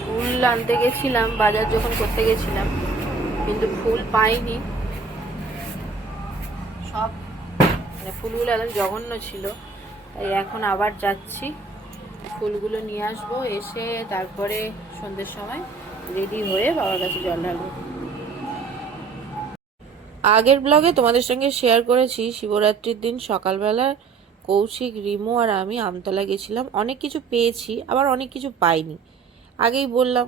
ফুল আনতে গেছিলাম, বাজার যখন করতে গেছিলাম, কিন্তু ফুল পাইনি। সব মানে ফুলগুলো একদম জঘন্য ছিল, তাই এখন আবার যাচ্ছি। ফুলগুলো নিয়ে আসব, এসে তারপরে সন্ধ্যের সময় রেডি হয়ে বাবার কাছে জল ঢালবো। আগের ব্লগে তোমাদের সঙ্গে শেয়ার করেছি, শিবরাত্রির দিন সকালবেলা কৌশিক, রিমু আর আমি আমতলা গেছিলাম। অনেক কিছু পেয়েছি, আবার অনেক কিছু পাইনি। আগেই বললাম,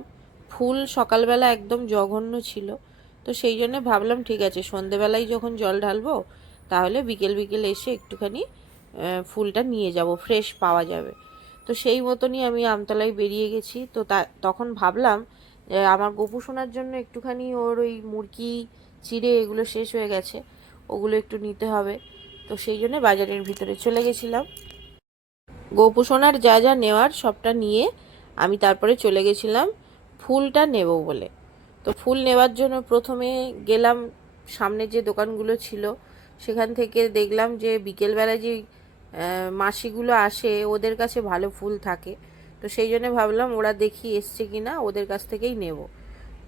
ফুল সকালবেলা একদম জঘন্য ছিল। তো সেই জন্য ভাবলাম, ঠিক আছে, সন্ধেবেলায় যখন জল ঢালবো, তাহলে বিকেল বিকেল এসে একটুখানি ফুলটা নিয়ে যাব ফ্রেশ পাওয়া যাবে। তো সেই মতনই আমি আমতলায় বেরিয়ে গেছি। তো তা, তখন ভাবলাম আমার গোপু সোনার জন্য একটুখানি ওর ওই মুরগি, চিড়ে এগুলো শেষ হয়ে গেছে, ওগুলো একটু নিতে হবে। তো সেই জন্য বাজারের ভিতরে চলে গেছিলাম। গোপু সোনার যা যা নেওয়ার সবটা নিয়ে আমি তারপরে চলে গেছিলাম ফুলটা নেব বলে। তো ফুল নেওয়ার জন্য প্রথমে গেলাম, সামনে যে দোকানগুলো ছিল, সেখান থেকে দেখলাম যে বিকেলবেলা যে মাসিগুলো আসে, ওদের কাছে ভালো ফুল থাকে। তো সেই জন্য ভাবলাম ওরা দেখি এসছে কি না ওদের কাছ থেকেই নেব।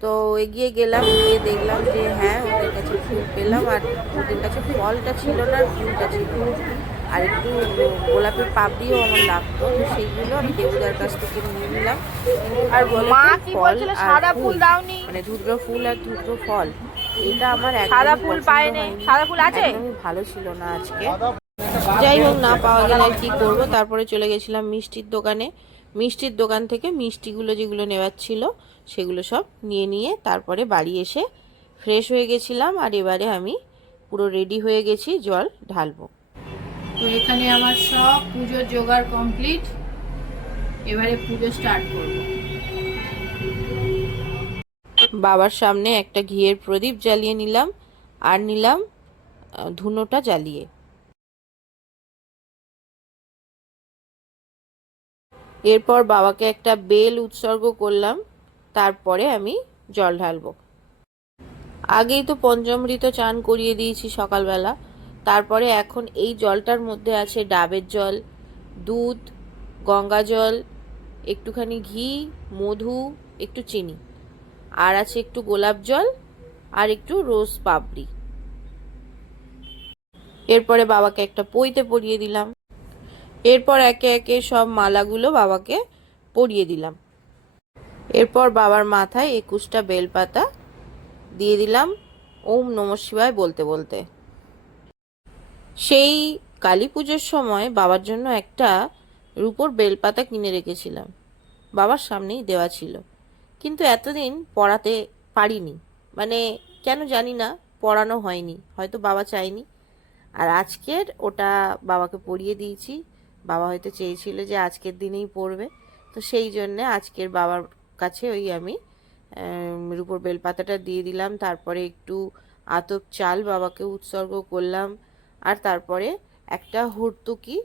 তো এগিয়ে গেলাম, গিয়ে দেখলাম যে হ্যাঁ ওদের কাছে ফুল পেলাম। আর ওদের কাছে ফলটা ছিল না, ফুলটা ছিল। আর একটু গোলাপের পাপড়িও আমার লাগতো তো সেইগুলো আমি দেবুদার কাছ থেকে নিয়ে নিলাম। আর মা কি বলছিল? ফুল। দাওনি। মানে ধুদ্র ফুল আর ধুদ্র ফল। এটা আমার সাদা ফুল পায়নি। সাদা ফুল আছে? ভালো ছিল না আজকে। যাই হোক না পাওয়া গেলে আর কি করব? তারপরে চলে গেছিলাম মিষ্টির দোকানে। মিষ্টির দোকান থেকে মিষ্টিগুলো যেগুলো নেওয়ার ছিল সেগুলো সব নিয়ে নিয়ে তারপরে বাড়ি এসে ফ্রেশ হয়ে গেছিলাম। আর এবারে আমি পুরো রেডি হয়ে গেছি জল ঢালবো। তো এখানে আমার সব পুজোর জোগাড় কমপ্লিট এবারে পুজো স্টার্ট করব। বাবার সামনে একটা ঘিয়ের প্রদীপ জ্বালিয়ে নিলাম, আর নিলাম ধুনোটা জ্বালিয়ে। এরপর বাবাকে একটা বেল উৎসর্গ করলাম, তারপরে আমি জল ঢালবো। আগেই তো পঞ্চমৃত চান করিয়ে দিয়েছি সকালবেলা। তারপরে এখন এই জলটার মধ্যে আছে ডাবের জল, দুধ, গঙ্গা জল, একটুখানি ঘি, মধু, একটু চিনি। আর আছে একটু গোলাপ জল আর একটু রোজ পাপড়ি। এরপরে বাবাকে একটা পইতে পরিয়ে দিলাম। এরপর একে একে সব মালাগুলো বাবাকে পরিয়ে দিলাম। এরপর বাবার মাথায় একুশটা বেলপাতা দিয়ে দিলাম। ওম নম শিবায় বলতে বলতে। সেই কালী পুজোর সময় বাবার জন্য একটা রূপোর বেলপাতা কিনে রেখেছিলাম। বাবার সামনেই দেওয়া ছিল। কিন্তু এতদিন পড়াতে পারিনি। মানে কেন জানি না, পড়ানো হয়নি। হয়তো বাবা চায়নি। আর আজকের ওটা বাবাকে পড়িয়ে দিয়েছি। বাবা হয়তো চেয়েছিল যে আজকের দিনেই পড়বে। তো সেই জন্যে আজকের বাবার কাছে ওই আমি রূপোর বেলপাতাটা দিয়ে দিলাম। তারপরে একটু আতপ চাল বাবাকে উৎসর্গ করলাম। আর তারপরে একটা হুড়তুকি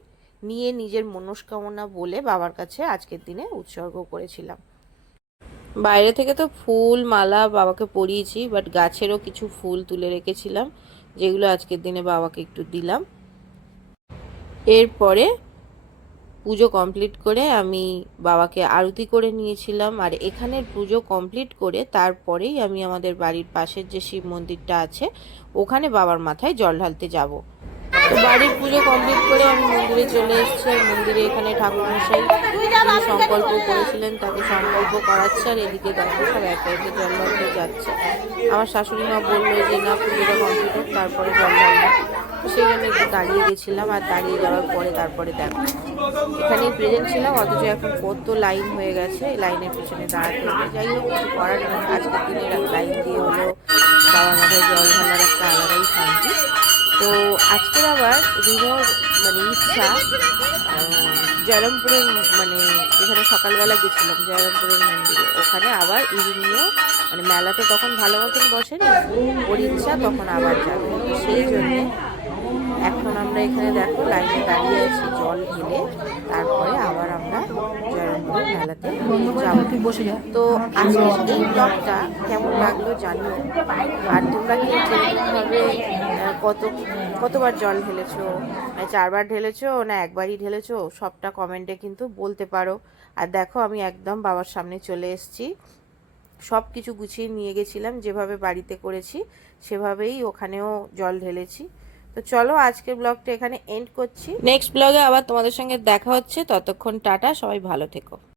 নিয়ে নিজের মনস্কামনা বলে বাবার কাছে আজকের দিনে উৎসর্গ করেছিলাম। বাইরে থেকে তো ফুল, মালা বাবাকে পরিয়েছি বাট গাছেরও কিছু ফুল তুলে রেখেছিলাম, যেগুলো আজকের দিনে বাবাকে একটু দিলাম। এরপরে পুজো কমপ্লিট করে আমি বাবাকে আরতি করে নিয়েছিলাম, আর এখানের পুজো কমপ্লিট করে তারপরেই আমি আমাদের বাড়ির পাশের যে শিব মন্দিরটা আছে, ওখানে বাবার মাথায় জল ঢালতে যাব। বাড়ির পুজো কমপ্লিট করে আমি মন্দিরে চলে এসেছি আর মন্দিরে এখানে ঠাকুরমশাই সংকল্প করেছিলেন তাকে সংকল্প করাচ্ছে আর এদিকে দেখো সব একে একে জল যাচ্ছে। আমার শাশুড়ি মা বলল যে, না, পুজোটা কমপ্লিট হোক, তারপরে জল ঢালবো সেই জন্য একটু দাঁড়িয়ে গেছিলাম আর দাঁড়িয়ে যাওয়ার পরে তারপরে দেখো। এখানেই প্রেজেন্ট ছিলাম, অথচ এখন কত লাইন হয়ে গেছে। লাইনের পিছনে দাঁড়াতে হবে। যাই হোক, কিছু করার নেই। আজকের দিনে লাইন দিয়ে হলো বাবা মাথায় জল ঢালার একটা আলাদাই শান্তি। তো আজকের আবার রিনোর মানে ইচ্ছা জয়রামপুরের মানে এখানে সকালবেলা গেছিলাম, জয়রামপুরের মন্দিরে। ওখানে আবার ইরিনিও মানে মেলাতে তখন ভালো মতন বসে না ওর ইচ্ছা তখন আবার যাবে। সেই জন্যে এখন আমরা এখানে দেখো লাইনে দাঁড়িয়ে আছি, জল ঢেলে তারপরে আবার আমরা জয়রামপুরের মেলাতে বসে যা তো আজকে এই ব্লগটা কেমন লাগল জানিও। আর তোমরা কি কত, কতবার জল ঢেলেছো? মানে চারবার ঢেলেছো না একবারই ঢেলেছো? সবটা কমেন্টে কিন্তু বলতে পারো। আর দেখো আমি একদম বাবার সামনে চলে এসেছি। সব কিছু গুছিয়ে নিয়ে গেছিলাম, যেভাবে বাড়িতে করেছি, সেভাবেই ওখানেও জল ঢেলেছি। তো চলো আজকের ব্লগটা এখানে এন্ড করছি। নেক্সট ব্লগে আবার তোমাদের সঙ্গে দেখা হচ্ছে। ততক্ষণ টাটা, সবাই ভালো থেকো।